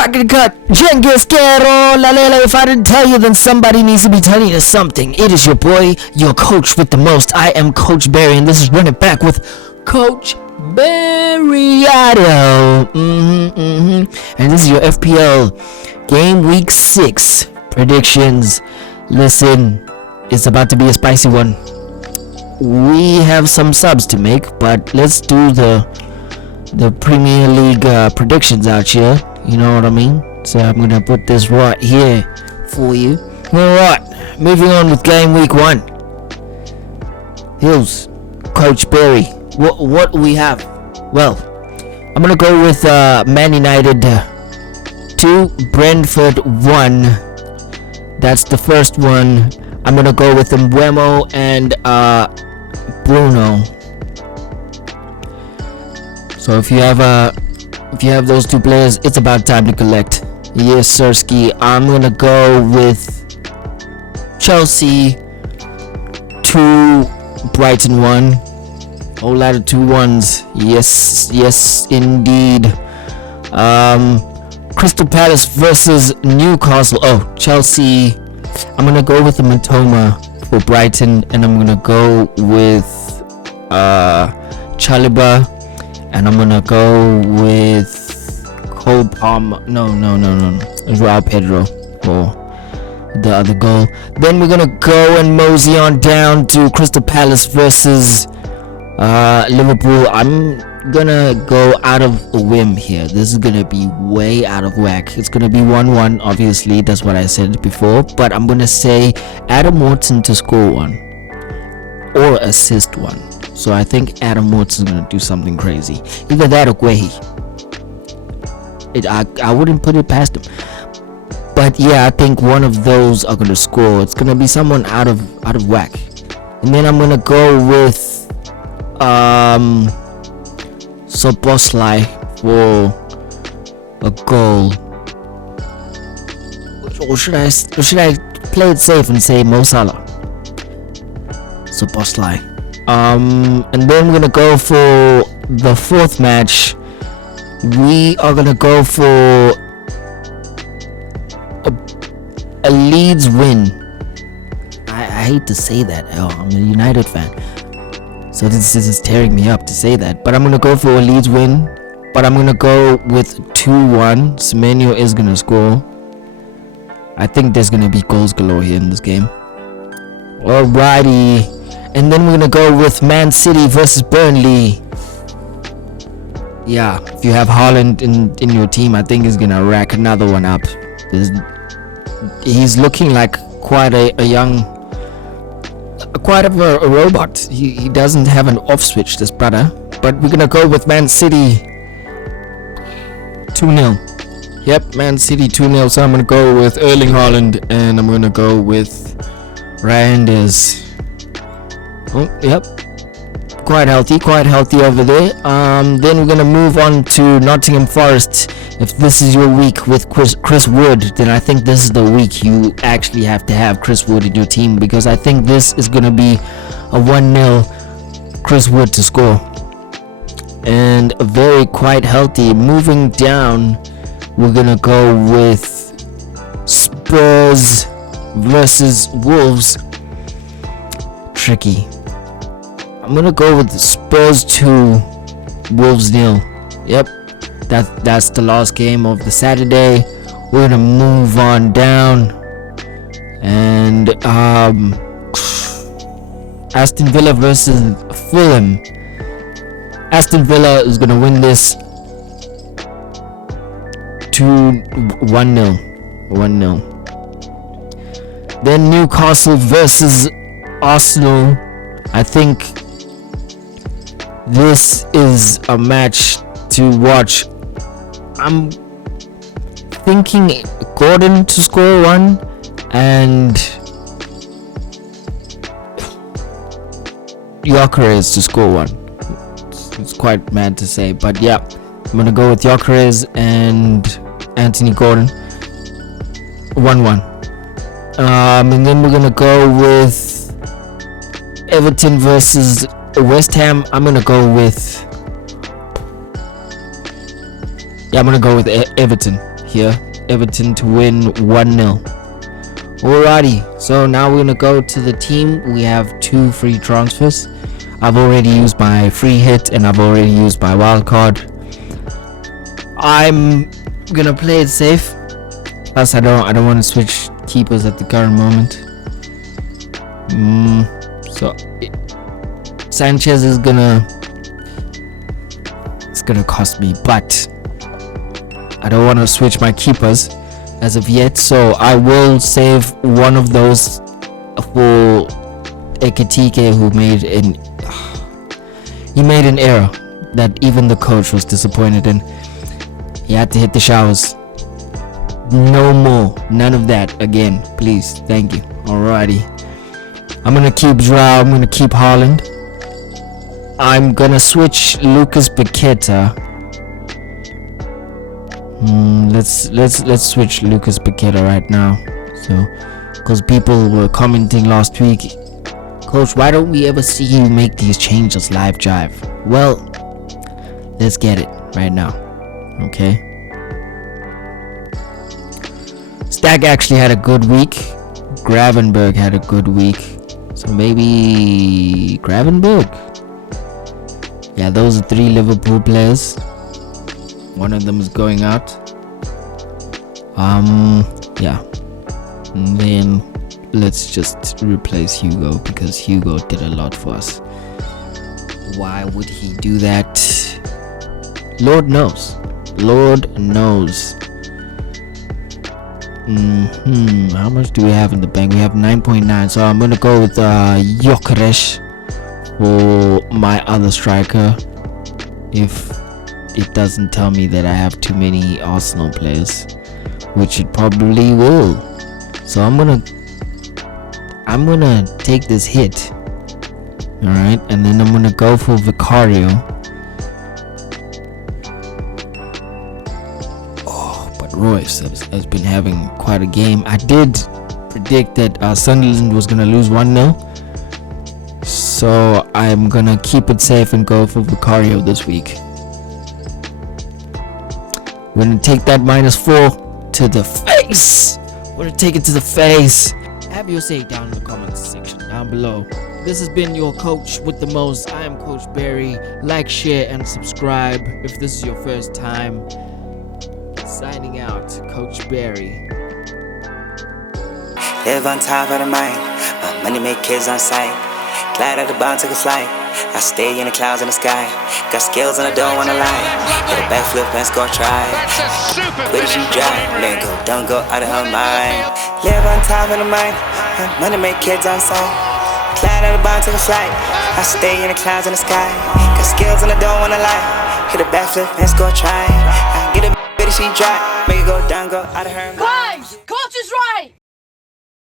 Cut. Genghis Kero, Lalela. If I didn't tell you, then somebody needs to be telling you something. It is your boy, your coach with the most. I am Coach Barry, and this is Run It Back with Coach Barryado. And this is your FPL Gameweek 6 predictions. Listen, it's about to be a spicy one. We have some subs to make, but let's do the Premier League predictions out here. You know what I mean? So I'm gonna put this right here for you. Alright, moving on with game week 1. Here's Coach Barry. What we have? Well, I'm gonna go with Man United 2, Brentford 1. That's the first one. I'm gonna go with Mbeumo and Bruno. So if you have those two players, it's about time to collect. Yes, Sirski. I'm gonna go with Chelsea 2, Brighton 1. Whole lot of 2-1s. Yes, indeed. Crystal Palace versus Newcastle. Oh, Chelsea. I'm gonna go with the Matoma for Brighton, and I'm gonna go with Chalobah. And I'm gonna go with Cole Palmer. No. It's Raul Pedro for the other goal. Then we're gonna go and mosey on down to Crystal Palace versus Liverpool. I'm gonna go out of a whim here. This is gonna be way out of whack. It's gonna be 1-1. Obviously, that's what I said before. But I'm gonna say Adam Watson to score 1 or assist 1. So I think Adam Watson's gonna do something crazy. Either that or Guehi. I wouldn't put it past him. But yeah, I think one of those are gonna score. It's gonna be someone out of whack. And then I'm gonna go with Soboslai for a goal. Or should I play it safe and say Mo Salah? Soboslai. And then we're gonna go for the fourth match. We are gonna go for a Leeds win. I hate to say that. I'm a United fan, so this is tearing me up to say that. But I'm gonna go for a Leeds win. But I'm gonna go with 2-1. Semenyo is gonna score. I think there's gonna be goals galore here in this game. Alrighty. And then we're gonna go with Man City versus Burnley. Yeah, if you have Haaland in your team, I think he's gonna rack another one up. He's looking like quite a robot. He doesn't have an off switch, this brother. But we're gonna go with Man City 2-0. Yep, Man City 2-0. So I'm gonna go with Erling Haaland, and I'm gonna go with Reinders. Oh, yep. Quite healthy over there. Then we're gonna move on to Nottingham Forest. If this is your week with Chris Wood, then I think this is the week you actually have to have Chris Wood in your team, because I think this is gonna be a 1-0 Chris Wood to score. And very quite healthy. Moving down, we're gonna go with Spurs versus Wolves. Tricky. I'm gonna go with Spurs 2, Wolves 0. Yep, that's the last game of the Saturday. We're gonna move on down, and Aston Villa versus Fulham. Aston Villa is gonna win this 1-0. Then Newcastle versus Arsenal. I think this is a match to watch. I'm thinking Gordon to score 1 and Gyökeres to score 1. It's quite mad to say, but yeah, I'm gonna go with Gyökeres and Anthony Gordon 1-1. And then we're gonna go with Everton versus West Ham. I'm gonna go with Everton here. Everton to win 1-0. Alrighty, so now we're gonna go to the team. We have 2 free transfers. I've already used my free hit and I've already used my wild card. I'm gonna play it safe. Plus, I don't want to switch keepers at the current moment. So Sanchez is gonna cost me, but I don't want to switch my keepers as of yet, so I will save one of those for Ekitike, who made an error that even the coach was disappointed in. He had to hit the showers. No more, none of that again, please. Thank you. Alrighty, I'm gonna keep Joao, I'm gonna keep Haaland. I'm gonna switch Lucas Paqueta. Let's switch Lucas Paqueta right now. So, because people were commenting last week, Coach, why don't we ever see you make these changes live jive? Well, let's get it right now. Okay. Stag actually had a good week. Gravenberg had a good week. So maybe Gravenberg. Yeah, those are 3 Liverpool players. One of them is going out. Yeah. And then let's just replace Hugo, because Hugo did a lot for us. Why would he do that? Lord knows. Lord knows. How much do we have in the bank? We have 9.9. So I'm gonna go with Gyökeres for my other striker, if it doesn't tell me that I have too many Arsenal players, which it probably will. So I'm gonna take this hit, alright, and then I'm gonna go for Vicario. But Royce has been having quite a game. I did predict that Sunderland was gonna lose 1-0, so I'm gonna keep it safe and go for Vicario this week. We're gonna take that -4 to the face. We're gonna take it to the face. Have your say down in the comments section down below. This has been your coach with the most. I am Coach Barry. Like, share, and subscribe if this is your first time. Signing out, Coach Barry. Live on top of the mind. My money make kids on sight. Glide at the bottom, took a flight. I stay in the clouds in the sky. Got skills and I don't wanna lie. Hit a backflip and score try. Where did she drive? Let go, don't go out of her mind. Live on top of the mind. My money make kids on sight. Glide at the bottom, took a flight. I stay in the clouds in the sky. Got skills and I don't wanna lie. Hit a backflip and score try. I get a where did she drive? Make it go down, go out of her